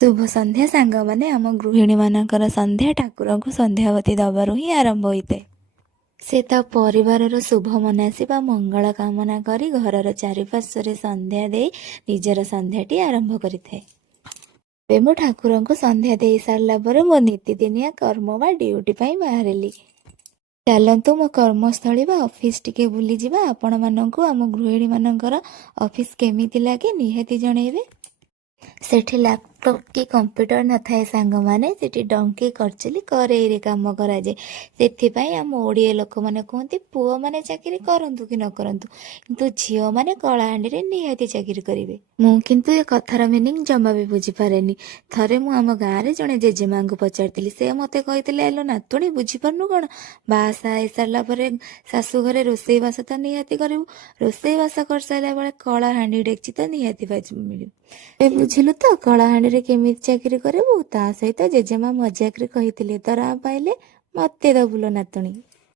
शुभ संध्या सांग माने आम गृहिणी मानकर संध्या ठाकुर को संध्यावती दबारू ही आरंभ होइते। से तो परिवार शुभ मनासिबा मंगल कामना करी घरर चारिपार्श्व संध्या दे निजर संध्याटी आरंभ करिथे। मु ठाकुर को संध्या दे सारा पर मो नीतिदिनिया कर्म बा ड्यूटी पाई बाहरिली। चलतु मो कर्मस्थली बा ऑफिस टिके बुली जिबा। आपण माननकु आम गृहिणी मानकर ऑफिस केमिति लागे निहाती जणेबे। सेठी लैपटॉप की कंप्यूटर न थाए सांग माने सेठी डंकी करचली करेई रे काम करा जाए। सेथिपाई आम ओडिया लोक माने कहते पुओ माने चाकरी करंतु कि न करंतु किंतु झियो माने कलाहांडी रे निहाती चाकरी करिवे। मु किंतु ए कथार मीनिंग जमा भी बुझी पारेनी। थरे मु आम गाँ रे जणे जेजेमा को पचारतिली। से मते कहितिले आलो नातुणी बुझी पारनु कोन बासा आइ सारला परे सासु घरे रोसई बास त निहाती करिवु। रोसई बास कर साइला बेले कलाहांडी डेक्ची त निहाती मिलिव। ए बुझिलु तो कलाहांडी रे केमिति चाकरी करिवु। ता सहित जेजेमा मजाक रे कहितिले दरमा पाइले मते दबुलो नातुणी।